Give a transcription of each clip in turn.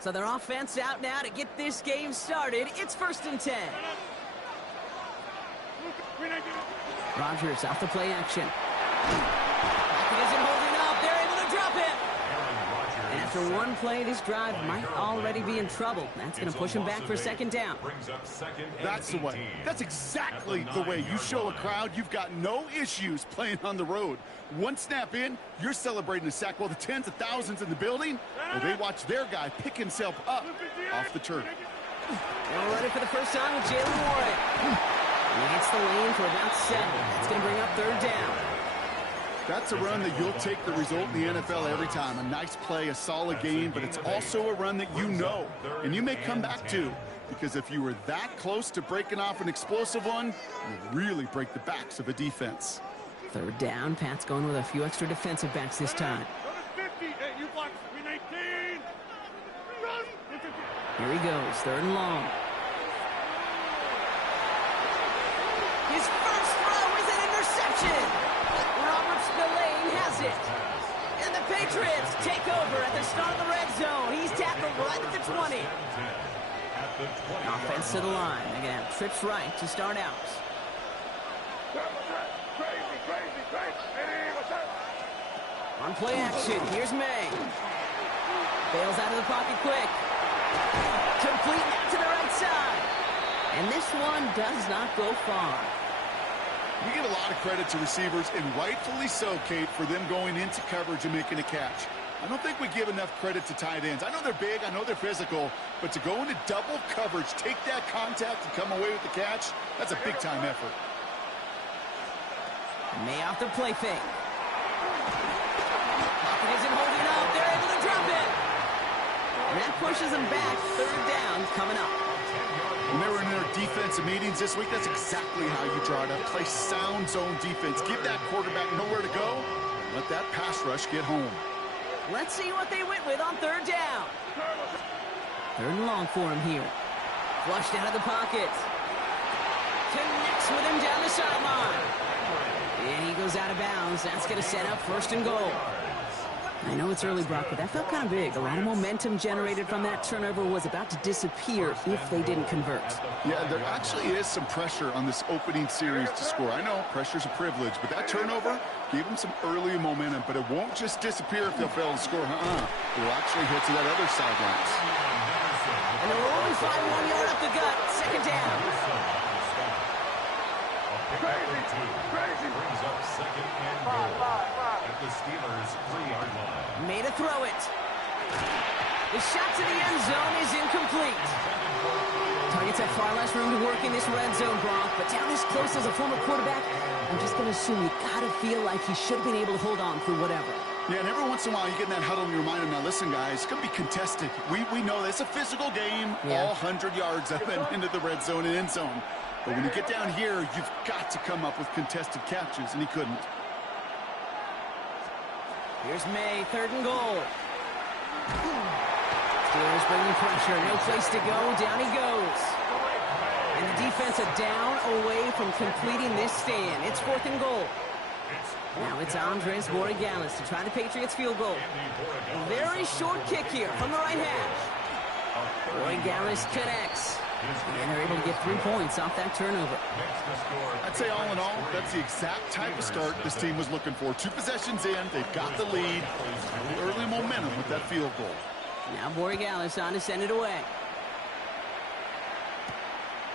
So their offense out now to get this game started. It's 1st and 10. Rodgers off the play action. He isn't holding up. They're able to drop it. And after one play, this drive might already be in trouble. That's going to push him back for 2nd down. That's the way. That's exactly the way you show a crowd you've got no issues playing on the road. One snap in, you're celebrating a sack while the tens of thousands in the building, well, they watch their guy pick himself up off the turf. They'll run it for the first time with Jalen Warren. He hits the lane for about 7. It's going to bring up 3rd down. That's a run that you'll take the result in the NFL every time. A nice play, a solid game, but it's also a run that you know, and you may come back to, because if you were that close to breaking off an explosive one, you really break the backs of a defense. 3rd down. Pat's going with a few extra defensive backs this time. Here he goes, 3rd and long. His first throw is an interception. Robert Spillane has it. And the Patriots take over at the start of the red zone. He's tackled right at the 20. Offense to the line. They're going to have trips right to start out. On play action, here's May. Bails out of the pocket quick. Complete now to the right side. And this one does not go far. You get a lot of credit to receivers, and rightfully so, Kate, for them going into coverage and making a catch. I don't think we give enough credit to tight ends. I know they're big, I know they're physical, but to go into double coverage, take that contact, and come away with the catch, that's a big-time effort. May off the play fake. Pocket isn't holding up. They're able to drop it. And that pushes them back. 3rd down coming up. When they were in their defensive meetings this week, that's exactly how you draw it up. Play sound zone defense. Give that quarterback nowhere to go. Let that pass rush get home. Let's see what they went with on 3rd down. 3rd and long for him here. Flushed out of the pocket. Connects with him down the sideline. And he goes out of bounds. That's going to set up 1st and goal. I know it's early, Brock, but that felt kind of big. A lot of momentum generated from that turnover was about to disappear if they didn't convert. Yeah, there actually is some pressure on this opening series to score. I know pressure's a privilege, but that turnover gave them some early momentum, but it won't just disappear if they'll fail to score. It will actually hit to that other sidelines. And they'll only find 1 yard up the gut. 2nd down. Crazy. Brings up 2nd and goal at the Steelers' 3-yard line. Made to throw it. The shot to the end zone is incomplete. Targets have far less room to work in this red zone, Brock, but down this close as a former quarterback, I'm just going to assume you got to feel like he should have been able to hold on through whatever. Yeah, and every once in a while you get in that huddle and you remind him, now listen, guys, it's going to be contested. We know this. It's a physical game, all 100 yards up and into the red zone and end zone. But when you get down here, you've got to come up with contested catches, and he couldn't. Here's May, 3rd and goal. Steelers bringing pressure, no place to go, down he goes. And the defense a down away from completing this stand. It's 4th and goal. Now it's Andres Borregales to try the Patriots field goal. A very short kick here from the right hash. Borregales connects. And they're able to get 3 points off that turnover. I'd say all in all, that's the exact type of start this team was looking for. 2 possessions in, they've got the lead. Early momentum with that field goal. Now Borregales on to send it away.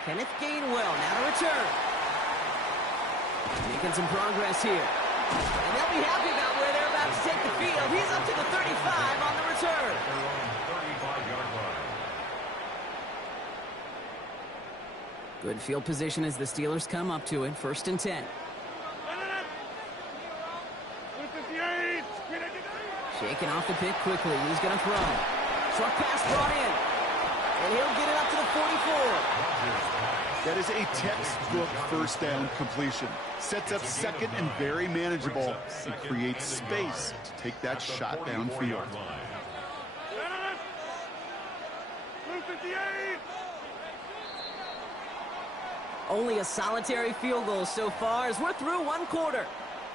Kenneth Gainwell now to return. Making some progress here. And they'll be happy about where they're about to take the field. He's up to the 35 on the return. Good field position as the Steelers come up to it. 1st and 10. Shaking off the pick quickly. He's going to throw. Short pass brought in. And he'll get it up to the 44. That is a textbook 1st down completion. Sets up 2nd and very manageable. And creates space to take that shot downfield. Only a solitary field goal so far as we're through 1 quarter.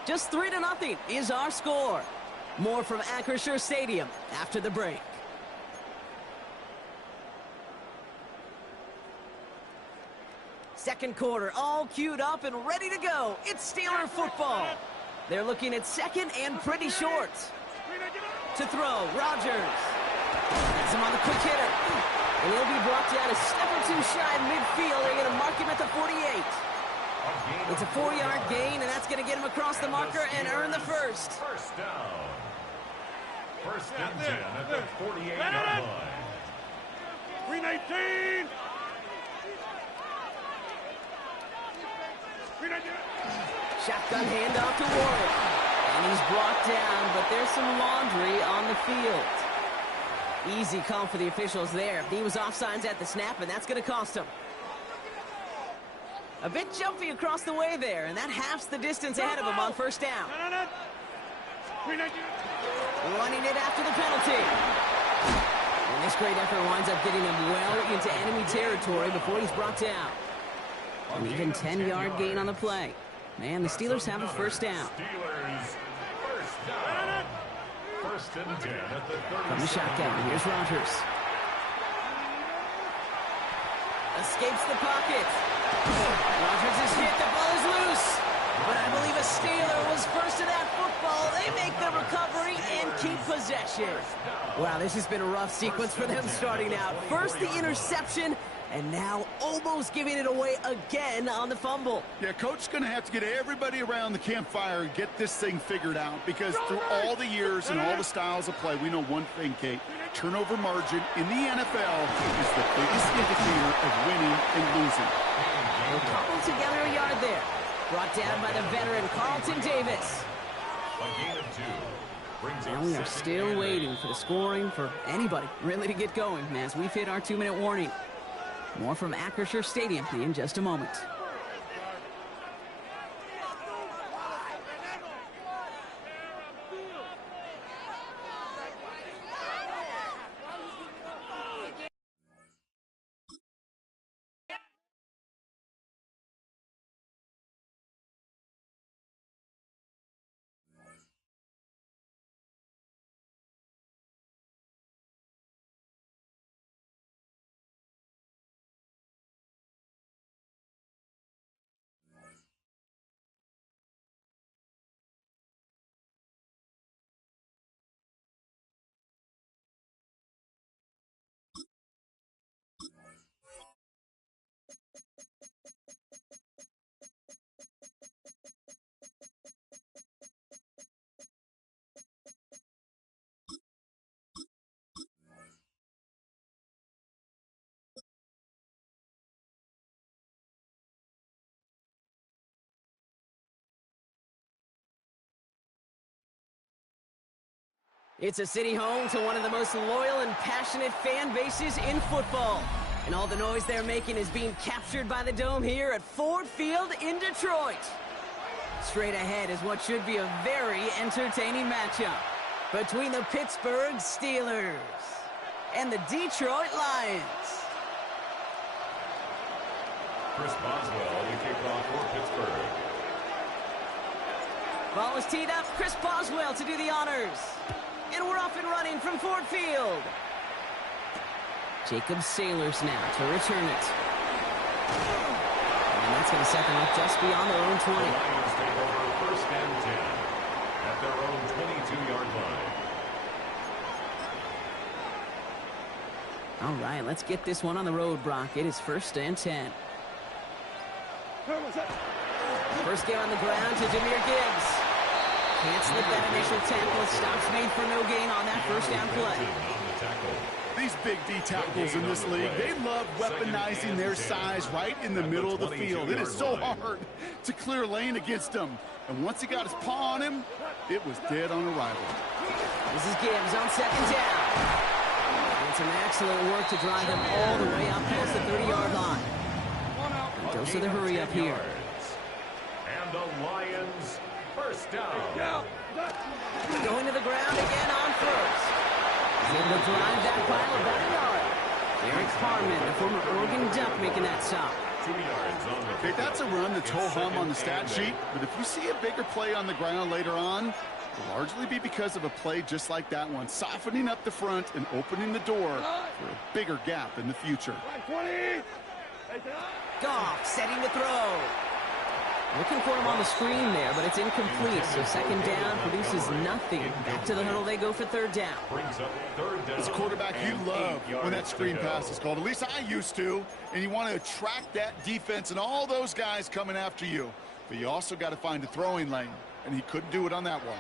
Just 3-0 is our score. More from Acrisure Stadium after the break. Second quarter, all queued up and ready to go. It's Steeler football. They're looking at second and pretty short. To throw, Rodgers. Has him on the quick hitter. And he'll be brought down a step or two shy of midfield. They're going to mark him at the 48. It's a 4-yard gain, and that's going to get him across the marker and earn the first. First down. First and 10 at the 48-yard line. 319. Shotgun handoff to Warren. And he's brought down, but there's some laundry on the field. Easy call for the officials there. He was offsides at the snap, and that's going to cost him. A bit jumpy across the way there, and that halves the distance ahead of him on first down. Running it after the penalty. And this great effort winds up getting him well into enemy territory before he's brought down. An even 10-yard gain on the play. Man, the Steelers have a first down. Steelers first down. First and 10 at the 30. From the shotgun, here's Rodgers. Escapes the pocket. Rodgers is hit, the ball is loose. But I believe a Steeler was first to that football. They make the recovery and keep possession. Wow, this has been a rough sequence for them starting out. First the interception, and now almost giving it away again on the fumble. Yeah, Coach is going to have to get everybody around the campfire and get this thing figured out, because through all the years and all the styles of play, we know one thing, Kate. Turnover margin in the NFL is the biggest indicator of winning and losing. They'll cobble together a yard there. Brought down by the veteran Carlton Davis. A gain of 2. Brings And we are still waiting for the scoring for anybody really to get going as we've hit our 2-minute warning. More from Acrisure Stadium in just a moment. It's a city home to one of the most loyal and passionate fan bases in football. And all the noise they're making is being captured by the Dome here at Ford Field in Detroit. Straight ahead is what should be a very entertaining matchup between the Pittsburgh Steelers and the Detroit Lions. Chris Boswell to kick off for Pittsburgh. Ball is teed up. Chris Boswell to do the honors. And we're off and running from Ford Field. Jacob Sailors now to return it. And that's going to set them up just beyond their own 20. The Lions take over first and 10 at their own 22-yard line. All right, let's get this one on the road, Brock. It is first and 10. First game on the ground to Jahmyr Gibbs. Can't slip that initial tackle. Stops made for no gain on that first down play. These big D tackles in this league, they love weaponizing their size right in the middle of the field. It is so hard to clear lane against them. And once he got his paw on him, it was dead on arrival. This is Gibbs on second down. And some excellent work to drive him all the way up past the 30-yard line. And goes to the hurry up here. And the Lions first down. Going to the ground again on first. He's able to drive that pile about a yard. Derek Carmen, the former Oregon Duck, making that stop. 2 yards on the Okay, that's a run that's ho-hum on the stat sheet, but if you see a bigger play on the ground later on, it'll largely be because of a play just like that one, softening up the front and opening the door for a bigger gap in the future. Goff setting the throw. Looking for him on the screen there, but it's incomplete. So second down produces nothing. Back to the huddle they go for third down. As a quarterback, you love when that screen pass is called. At least I used to. And you want to attract that defense and all those guys coming after you. But you also got to find a throwing lane. And he couldn't do it on that one.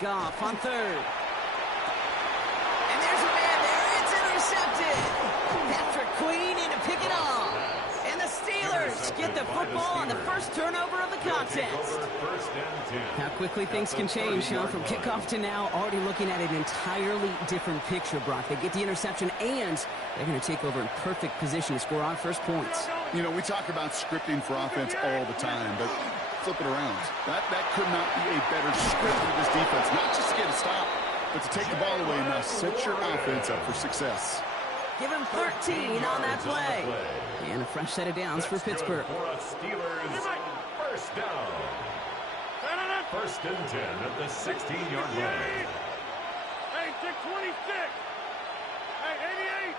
Goff on third. And there's a man there. It's intercepted. Patrick Queen in to pick it off. And the Steelers get the football on the first turnover of the contest. How quickly things can change, huh? From kickoff to now, already looking at an entirely different picture, Brock. They get the interception, and they're going to take over in perfect position to score our first points. You know, we talk about scripting for offense all the time, but flip it around. That could not be a better script for this defense. Not just to get a stop, but to take the ball away and now set your offense up for success. Give him 13 on that play. And a fresh set of downs for Pittsburgh. Steelers first down. First and 10 at the 16-yard line. Hey, 626. Hey,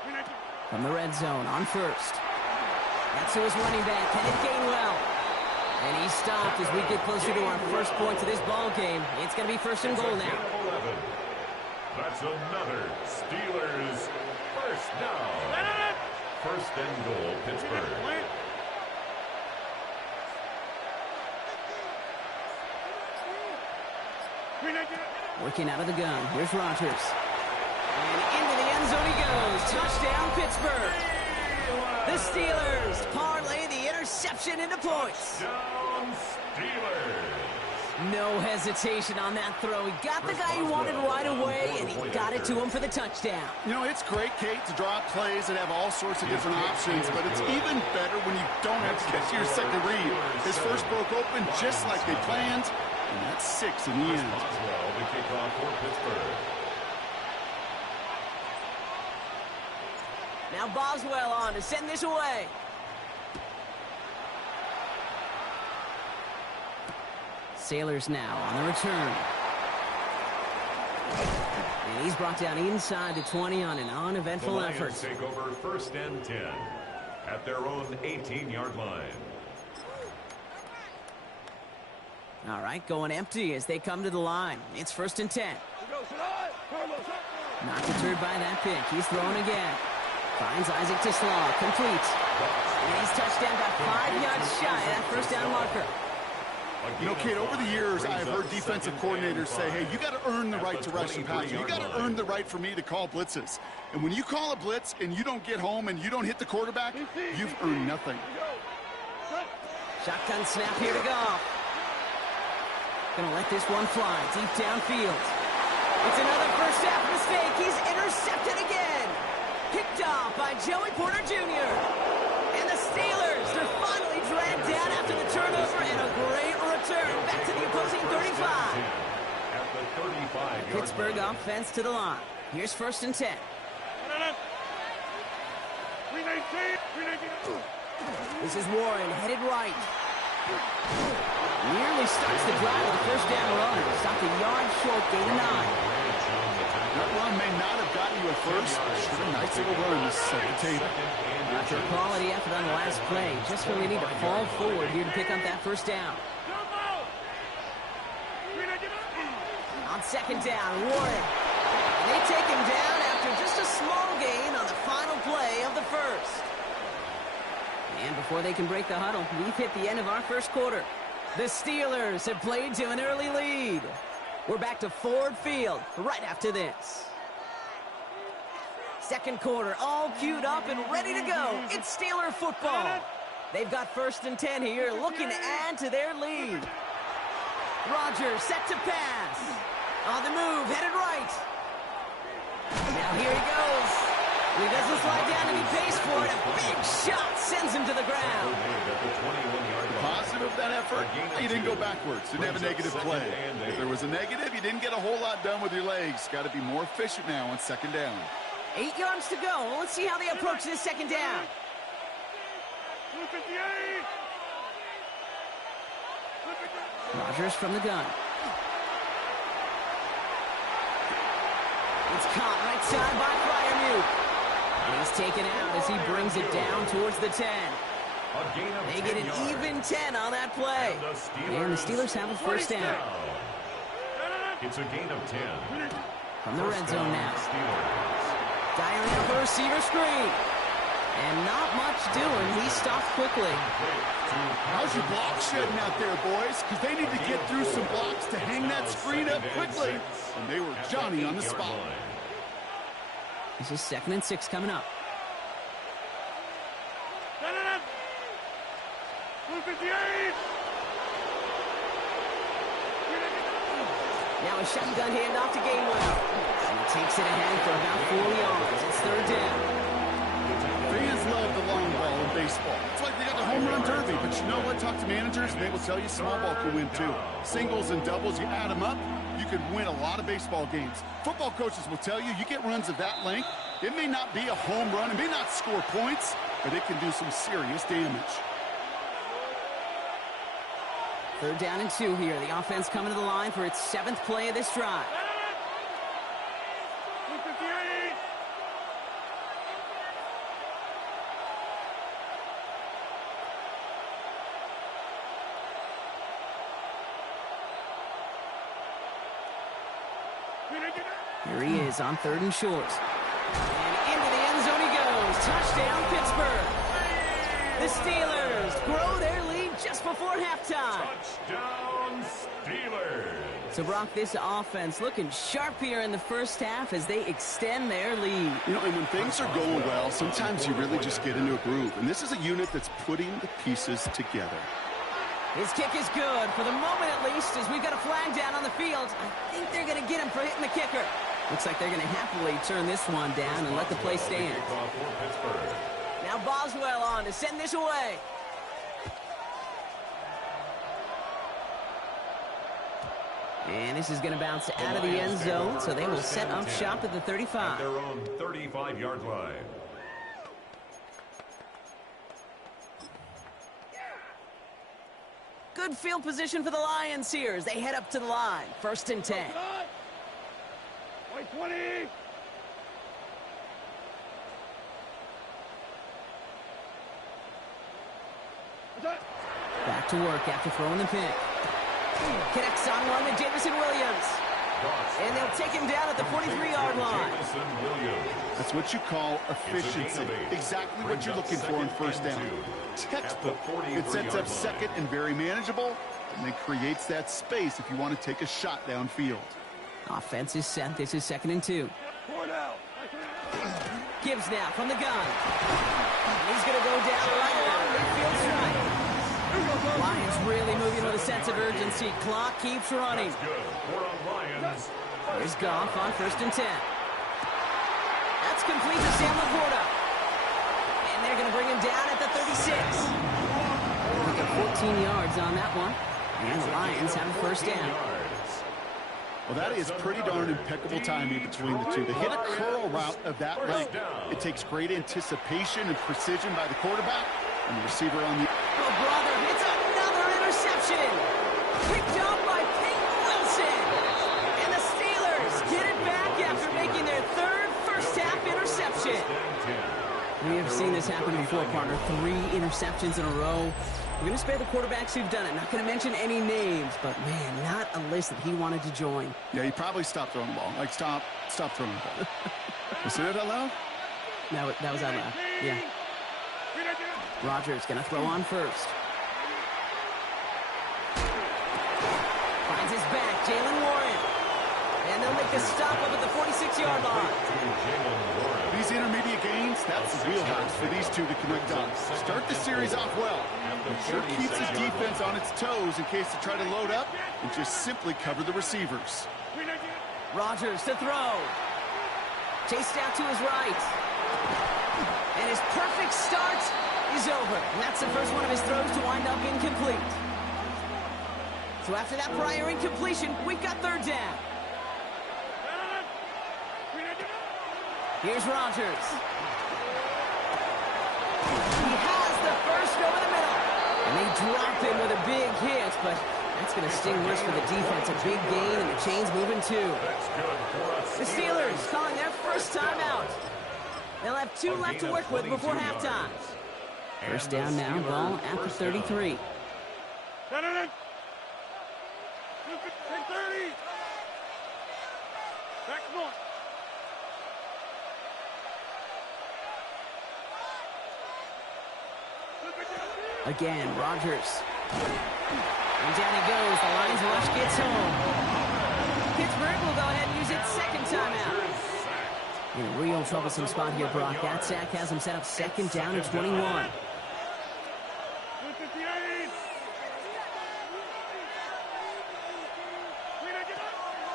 88. From the red zone on first. That's to his running back, Kenneth Gainwell. And he stopped as we get closer to our first points of this ball game. It's going to be first and goal now. That's another Steelers first down. First and goal, Pittsburgh. Working out of the gun. Here's Rodgers. And into the end zone he goes. Touchdown, Pittsburgh. The Steelers parlay the interception into points. Touchdown, Steelers. No hesitation on that throw. He got the guy he wanted right away, and he got it to him for the touchdown. You know, it's great, Kate, to draw up plays that have all sorts of different options, but it's even better when you don't have to get to your second read. His first broke open just like they planned, and that's 6 in the end. Boswell to kick off for Pittsburgh. Now Boswell on to send this away. Sailors now on the return. And he's brought down inside the 20 on an uneventful effort. Take over first and 10 at their own 18-yard line. All right, going empty as they come to the line. It's first and 10. Not deterred by that pick. He's throwing again. Finds Isaac Tislaw, complete. And he's touchdown about 5 yards shy of that first down marker. You know, Kate, over the years, I've heard defensive coordinators say, hey, you got to earn the right to rush the passer. You got to earn the right for me to call blitzes. And when you call a blitz and you don't get home and you don't hit the quarterback, you've earned nothing. Shotgun snap here to go. Gonna let this one fly deep downfield. It's another first half mistake. He's intercepted again. Picked off by Joey Porter Jr. And the Steelers, they're finally dragged down after the turnover and a great return back to the opposing 35. At the 35-yard Pittsburgh line. offense to the line. Here's first and 10. This is Warren headed right. Nearly starts the drive with a first down run. Stopped a yard short, gain of 9. That run may not have gotten you a first, but sure, a nice little run to set the table. After a quality effort on the last play, just when we need to fall forward here to pick up that first down. On second down, Warren. And they take him down after just a small gain on the final play of the first. And before they can break the huddle, we've hit the end of our first quarter. The Steelers have played to an early lead. We're back to Ford Field right after this. Second quarter, all queued up and ready to go. It's Steeler football. They've got first and 10 here, looking to add to their lead. Rodgers set to pass. On the move, headed right. Now here he goes. He doesn't slide down and he pays for it. A big shot sends him to the ground. Positive of that effort, you didn't go backwards. Didn't have a negative play. If there was a negative, you didn't get a whole lot done with your legs. Got to be more efficient now on second down. 8 yards to go. Well, let's see how they approach this second down. Rodgers from the gun. It's caught right side by Fryermuth. And he's taken out as he brings it down towards the 10. They get an even 10 on that play. And the Steelers have a first down. It's a gain of 10. From the red zone now. Dialing up a receiver screen. And not much doing. He stopped quickly. How's your block shedding out there, boys? Because they need to get through some blocks to hang that screen up quickly. And they were Johnny on the spot. This is 2nd and 6 coming up. 158. Now a shotgun handoff to Gainwell. And he takes it ahead for about 4 yards. It's 3rd down. Fans love the long ball in baseball. It's like they got the home run derby, but you know what? Talk to managers, and they will tell you small ball can win too. Singles and doubles, you add them up, you can win a lot of baseball games. Football coaches will tell you get runs of that length. It may not be a home run, it may not score points, but it can do some serious damage. 3rd down and 2 here. The offense coming to the line for its 7th play of this drive. 158. Here he is on 3rd and short. And into the end zone he goes. Touchdown, Pittsburgh. The Steelers grow their lead just before halftime. Touchdown, Steelers. So, Brock, this offense looking sharp here in the first half as they extend their lead. You know, and when things are going well, sometimes you really just get into a groove. And this is a unit that's putting the pieces together. His kick is good, for the moment at least, as we've got a flag down on the field. I think they're going to get him for hitting the kicker. Looks like they're going to happily turn this one down and let the play stand. Now Boswell on to send this away. And this is going to bounce out of the end zone, so they will set up shop at the 35. At their own 35-yard line. Good field position for the Lions here as they head up to the line. 1st and 10. White 20. Back to work after throwing the pick. Connects on one to Jamison Williams. And they'll take him down at the 43-yard line. That's what you call efficiency. Exactly what you're looking for in 1st down. Textbook. It sets up 2nd and very manageable, and then creates that space if you want to take a shot downfield. Offense is set. This is 2nd and 2. Gibbs now from the gun. He's going to go down right along midfield stripe. Lions really moving with a sense of urgency. Clock keeps running. Here's Goff on 1st and 10. That's complete to Sam Laporta. And they're going to bring him down at the 36. Look at 14 yards on that one. And the Lions have a 1st down. Well, that is pretty darn impeccable timing between the two. To hit a curl route of that length, it takes great anticipation and precision by the quarterback and the receiver on the... Oh, brother, it's another interception. Picked up by Peyton Wilson. And the Steelers get it back after making their 3rd first-half interception. We have seen this happen before, partner. 3 interceptions in a row. We're going to spare the quarterbacks who've done it. Not going to mention any names, but, man, not a list that he wanted to join. Yeah, he probably stopped throwing the ball. Like, stop throwing the ball. You see that out loud? That was out loud. Yeah. Rodgers going to throw on first. Finds his back, Jalen Warren. And they'll make a stop up at the 46-yard line. These intermediate gains, that's the wheelhouse for these two to connect on. Start the series off well. It sure keeps his defense on its toes in case they try to load up and just simply cover the receivers. Rodgers to throw. Chased out to his right. And his perfect start is over. And that's the first one of his throws to wind up incomplete. So after that prior incompletion, we've got 3rd down. Here's Rodgers. He has the first over the middle. And they dropped him with a big hit, but That's going to sting worse for the defense. A big gain, and the chain's moving too. The Steelers calling their first timeout. They'll have 2 left to work with before halftime. First down now, ball at the 33. 10-30. Back north. Again, Rodgers. And down he goes. The Lions rush gets home. Pittsburgh will go ahead and use its second timeout. In a real troublesome spot here, Brock. That sack has him set up second down and 21.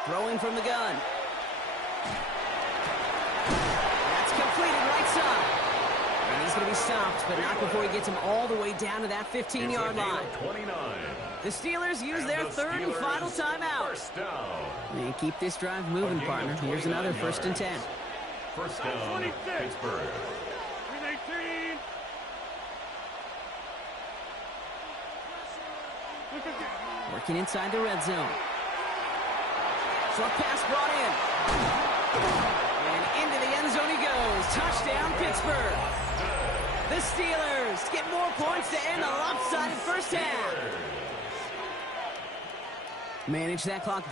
Throwing from the gun. That's completed right side. And he's going to be stopped, but not before he gets him all the way down to that 15-yard line. 29. The Steelers use their third and final timeout. First down. And keep this drive moving, partner. Here's another 1st and 10. First down, Pittsburgh. 319. Working inside the red zone. Short pass brought in. And into the end zone he goes. Touchdown, Pittsburgh. The Steelers get more points to end the lopsided first half. Manage that clock.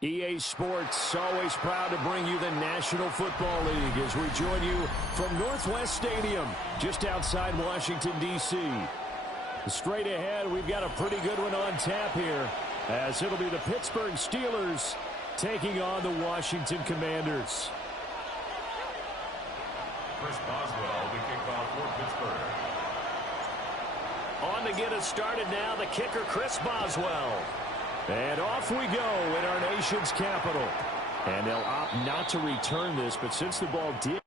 EA Sports, always proud to bring you the National Football League as we join you from Northwest Stadium, just outside Washington, D.C. Straight ahead, we've got a pretty good one on tap here, as it'll be the Pittsburgh Steelers taking on the Washington Commanders. Chris Boswell, the kickoff for Pittsburgh. On to get us started now, the kicker, Chris Boswell. And off we go in our nation's capital. And they'll opt not to return this, but since the ball did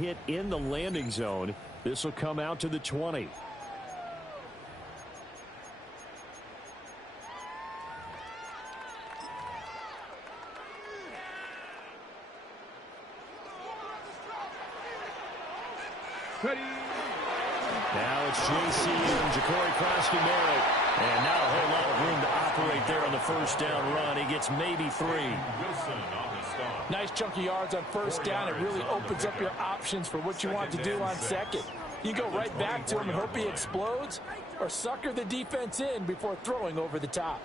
hit in the landing zone, this will come out to the 20. Now it's J.C. and Ja'Cory Crosby Merritt. And not a whole lot of room to operate there on the first down run. He gets maybe 3. Nice chunk of yards on first down. It really opens up your options for what you want to do on second. You go right back to him and hope he explodes, or sucker the defense in before throwing over the top.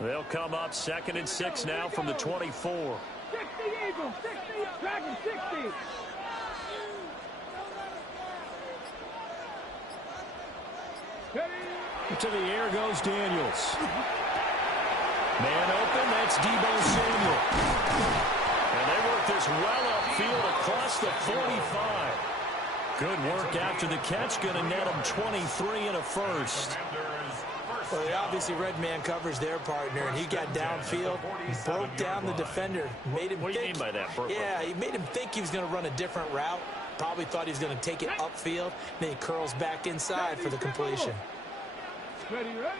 They'll come up 2nd and 6 now from the 24. 60 Eagles, 60, Dragon 60. To the air goes Daniels. Man open, that's Deebo Samuel. And they work this well upfield across the 45. Good work after the catch, going to net them 23 and a first. Well, they obviously read man coverage their partner, and he got downfield, broke down the defender, made him What do you mean by that, Burpo? Yeah, he made him think he was going to run a different route. Probably thought he was going to take it upfield. Then he curls back inside for the completion. Ready, ready?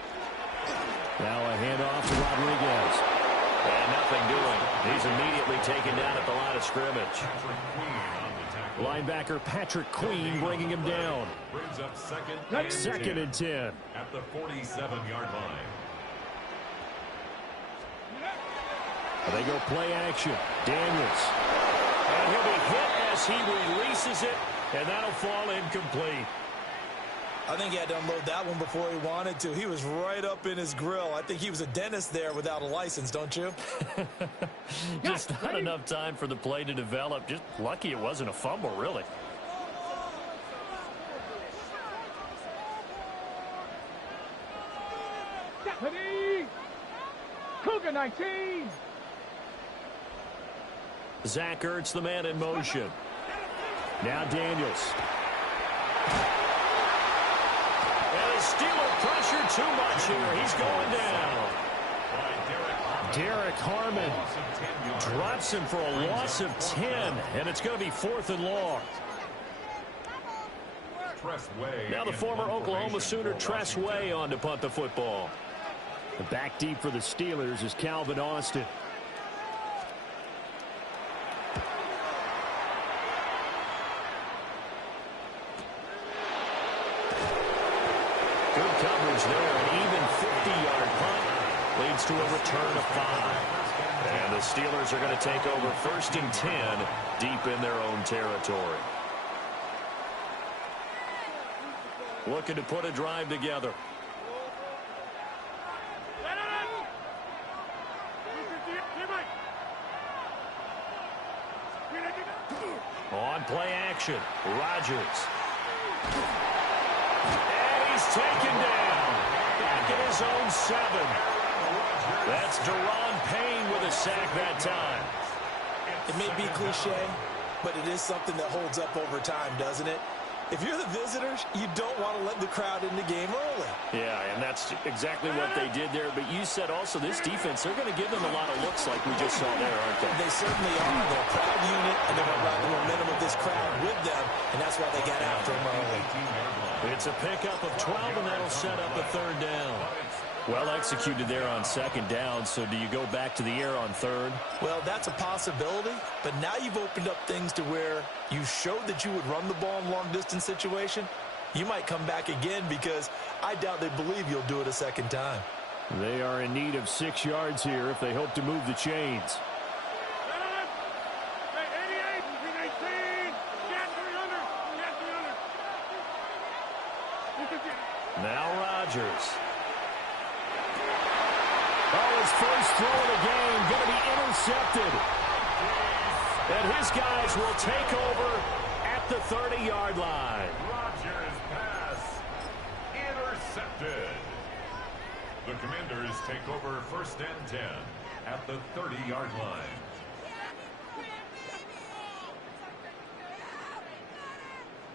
Now a handoff to Rodriguez. And nothing doing. He's immediately taken down at the line of scrimmage. Linebacker Patrick Queen bringing him down. Brings up second and 10. at the 47-yard line. They go play action. Daniels. And he'll be hit as he releases it, and that'll fall incomplete. I think he had to unload that one before he wanted to. He was right up in his grill. I think he was a dentist there without a license, don't you? Just not enough time for the play to develop. Just lucky it wasn't a fumble, really. Ready? Cougar 19. Zach Ertz, the man in motion. Now Daniels. And the Steeler pressure too much here. He's going down. Derek Harmon drops him for a loss of 10, and it's going to be 4th and long. Now the former Oklahoma Sooner Tress Way on to punt the football. The back deep for the Steelers is Calvin Austin. Good coverage there. An even 50-yard punt leads to a return of 5. And the Steelers are going to take over 1st and 10 deep in their own territory. Looking to put a drive together. On play action, Rodgers. And he's taken down. Back in his own 7. That's Deron Payne with a sack that time. It may be cliche, but it is something that holds up over time, doesn't it? If you're the visitors, you don't want to let the crowd in the game early. Yeah, and that's exactly what they did there. But you said also this defense, they're going to give them a lot of looks like we just saw there, aren't they? They certainly are. They're a proud unit, and they're going to ride the momentum of this crowd with them, and that's why they got after them early. It's a pickup of 12, and that'll set up a third down. Well executed there on second down, so do you go back to the air on third? Well, that's a possibility, but now you've opened up things to where you showed that you would run the ball in long-distance situation. You might come back again because I doubt they believe you'll do it a second time. They are in need of 6 yards here if they hope to move the chains. Now Rodgers. Oh, his first throw of the game going to be intercepted. And his guys will take over at the 30-yard line. Rodgers' pass intercepted. The Commanders take over 1st and 10 at the 30-yard line.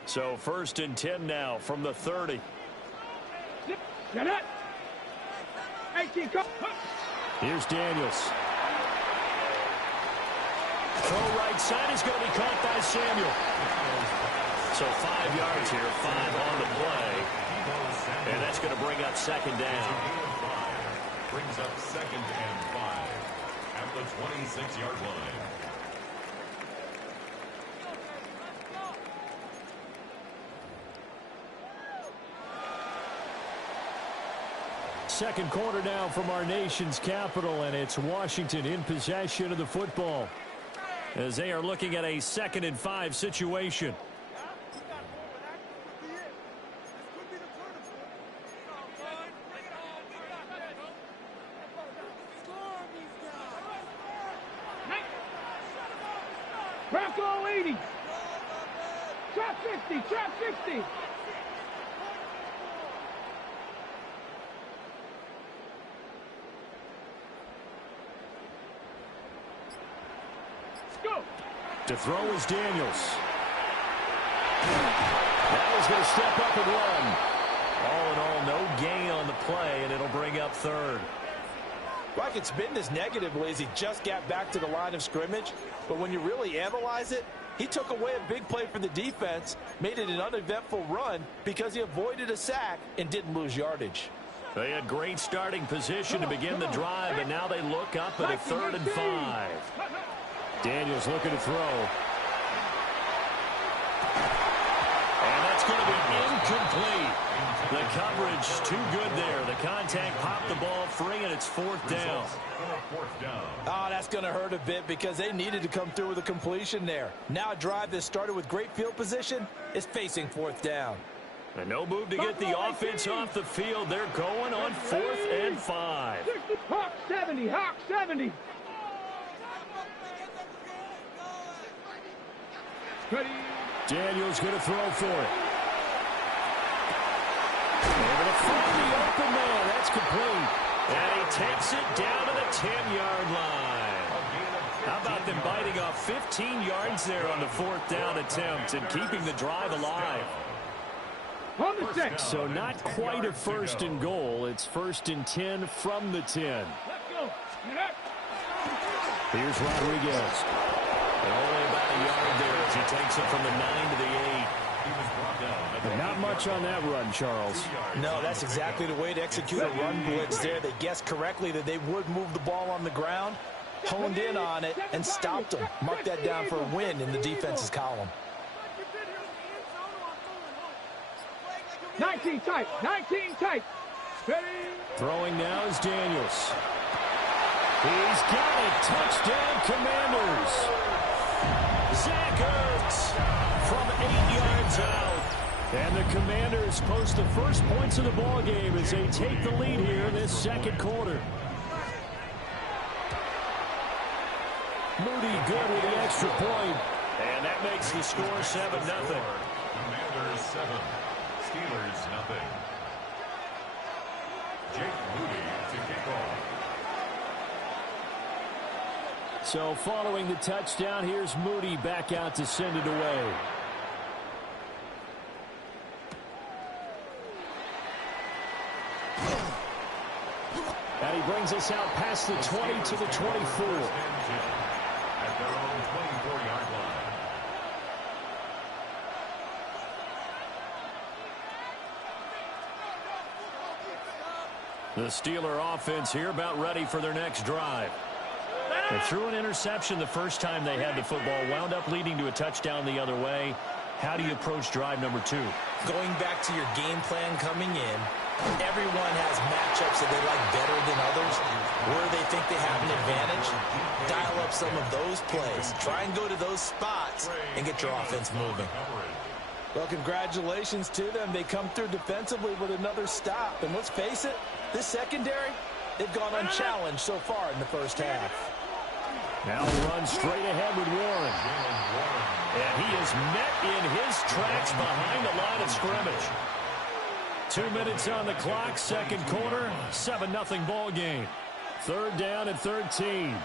So 1st and 10 now from the 30. Get it. 18, go. Here's Daniels. Throw right side is going to be caught by Samuel. So 5 yards here, 5 on the play. And that's going to bring up second down. Brings up 2nd and 5 at the 26-yard line. Second quarter now from our nation's capital, and it's Washington in possession of the football as they are looking at a 2nd and 5 situation. Bronco 80. Trap 60. Trap 60. To throw is Daniels. That was going to step up and run. All in all, no gain on the play, and it'll bring up third. Well, I could spin this negatively as he just got back to the line of scrimmage, but when you really analyze it, he took away a big play for the defense, made it an uneventful run because he avoided a sack and didn't lose yardage. They had great starting position to begin the drive, and now they look up at a 3rd and 5. Daniels looking to throw. And that's going to be incomplete. The coverage too good there. The contact popped the ball free, and it's 4th down. Oh, that's going to hurt a bit because they needed to come through with a completion there. Now a drive that started with great field position is facing 4th down. And no move to get the offense off the field. They're going on 4th and 5. Hawk 70. Hawk 70. Daniels going to throw for it. Able to find the open man. That's complete. And he takes it down to the 10-yard line. How about them biting off 15 yards there on the 4th down attempt and keeping the drive alive? So not quite a 1st and goal. It's 1st and 10 from the 10. Let's go. Here's Rodriguez. And only about a yard there as he takes it from the 9 to the 8. And not much on that run, Charles. No, that's exactly the way to execute a run blitz there. They guessed correctly that they would move the ball on the ground, honed in on it, and stopped them. Mark that down for a win in the defense's column. 19 tight. 19 tight. Ready. Throwing now is Daniels. He's got it. Touchdown, Commanders. Zach Ertz from 8 yards out. And the Commanders post the first points of the ball game as they take the lead here in this second quarter. Moody good with the extra point. And that makes the score 7-0. Commanders 7, Steelers nothing. Jake Moody to kick off. So following the touchdown, here's Moody back out to send it away. And he brings us out past the 20 to the 24. At their own 24-yard line. The Steeler offense here about ready for their next drive. They threw an interception the first time they had the football, wound up leading to a touchdown the other way. How do you approach drive number 2? Going back to your game plan coming in, everyone has matchups that they like better than others. Where they think they have an advantage, dial up some of those plays. Try and go to those spots and get your offense moving. Well, congratulations to them. They come through defensively with another stop. And let's face it, this secondary, they've gone unchallenged so far in the first half. Now run straight ahead with Warren. And he is met in his tracks behind the line of scrimmage. 2 minutes on the clock, second quarter, 7-0 ball game. Third down and 13.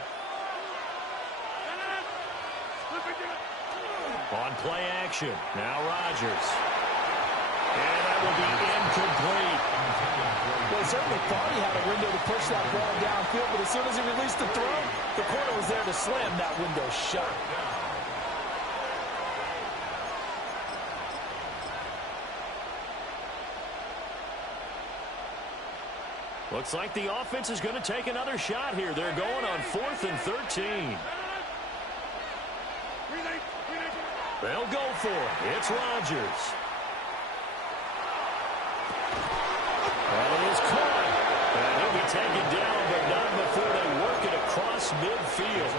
On play action, now Rodgers. And that will be incomplete. Well, he certainly thought he had a window to push that ball downfield, but as soon as he released the throw, the corner was there to slam that window shut. Looks like the offense is going to take another shot here. They're going on 4th and 13. They'll go for it. It's Rodgers. And it is caught. And he'll be taken down, but not before they work it across midfield.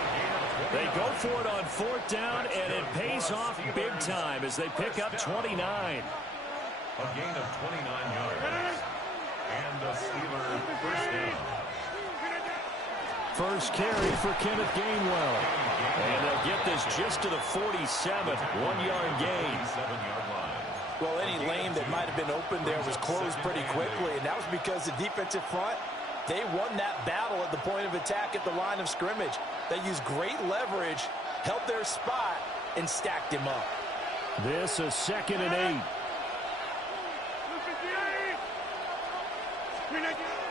They go for it on 4th down, and it pays off big time as they pick up 29. A gain of 29 yards. And the Steelers first down. First carry for Kenneth Gainwell. And they'll get this just to the 47th. 1-yard gain. 7-yard line. Well, any lane that might have been open there was closed pretty quickly, and that was because the defensive front, they won that battle at the point of attack at the line of scrimmage. They used great leverage, held their spot, and stacked him up. This is 2nd and 8.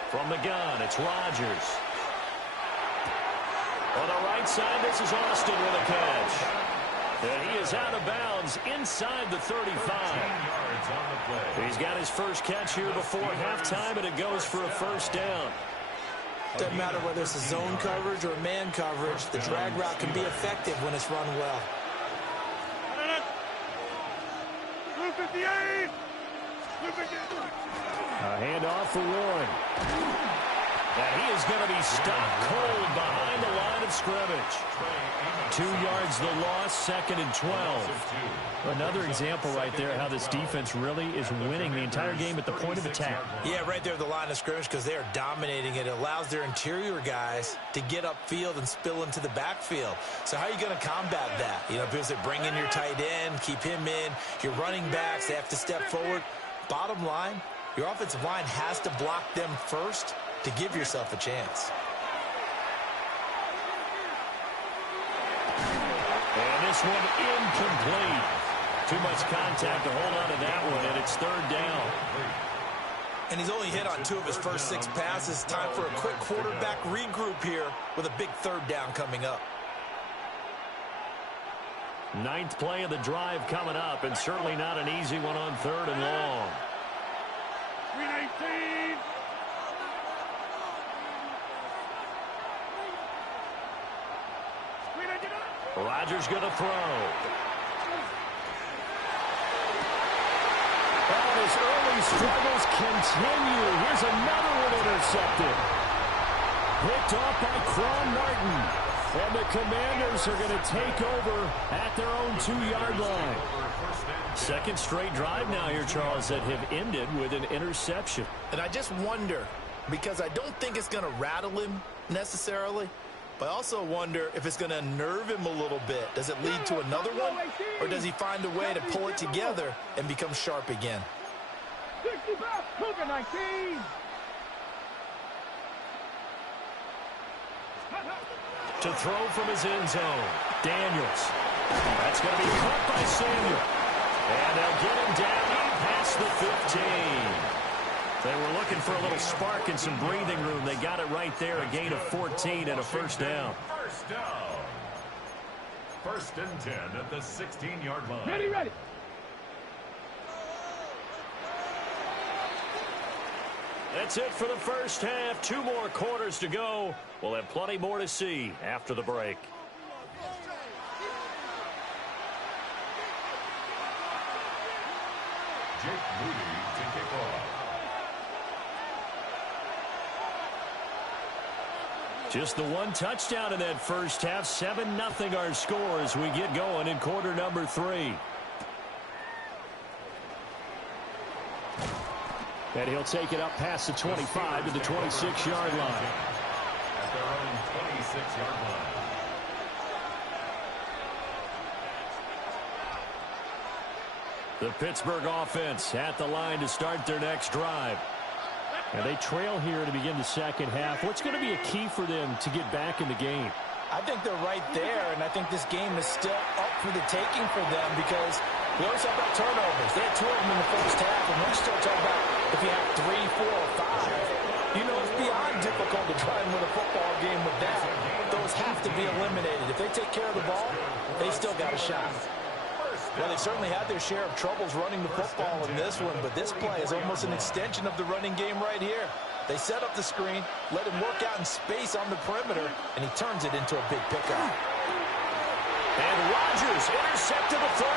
From the gun, it's Rodgers. On the right side, this is Austin with a catch. And he is out of bounds inside the 35. He's got his first catch here before halftime, and it goes for a first down. Doesn't matter whether it's a zone coverage or man coverage, the drag route can be effective when it's run well. A handoff for Warren. And he is going to be stopped cold behind the line of scrimmage. 2 yards the loss, 2nd and 12. Another example right there how this defense really is winning the entire game at the point of attack. Yeah, right there at the line of scrimmage because they are dominating it. It allows their interior guys to get upfield and spill into the backfield. So how are you going to combat that? You know, because they bring in your tight end, keep him in. Your running backs, they have to step forward. Bottom line, your offensive line has to block them first to give yourself a chance. And this one incomplete. Too much contact to hold on to that one, and it's 3rd down. And he's only hit on 2 of his first 6 passes. Time for a quick quarterback regroup here with a big 3rd down coming up. 9th play of the drive coming up, and certainly not an easy one on 3rd and long. 319. Rodgers going to throw. And his early struggles continue. Here's another one intercepted. Picked off by Quan Martin. And the Commanders are going to take over at their own 2-yard line. Second straight drive now here, Charles, that have ended with an interception. And I just wonder, because I don't think it's going to rattle him necessarily, but I also wonder if it's going to unnerve him a little bit. Does it lead to another one, or does he find a way to pull it together and become sharp again? 65, Cougar 19. To throw from his end zone, Daniels. That's going to be caught by Samuel. And they'll get him down past the 15. They were looking for a little spark and some breathing room. They got it right there, a gain of 14 and a first down. First down. 1st and 10 at the 16-yard line. Ready, ready. That's it for the first half. 2 more quarters to go. We'll have plenty more to see after the break. Jake Moody to kick off. Just the 1 touchdown in that first half. 7-0 our score as we get going in quarter number 3. And he'll take it up past the 25 to the 26-yard line. At their own 26-yard line. The Pittsburgh offense at the line to start their next drive. And they trail here to begin the second half. What's going to be a key for them to get back in the game? I think they're right there, and I think this game is still up for the taking for them because we always talk about turnovers. They had 2 of them in the first half, and when you start talking about if you have 3, 4, or 5, you know it's beyond difficult to try and win a football game with that. Those have to be eliminated. If they take care of the ball, they still got a shot. Well, they certainly had their share of troubles running the football in this one, but this play is almost an extension of the running game right here. They set up the screen, let him work out in space on the perimeter, and he turns it into a big pickup. And Rodgers intercepted the throw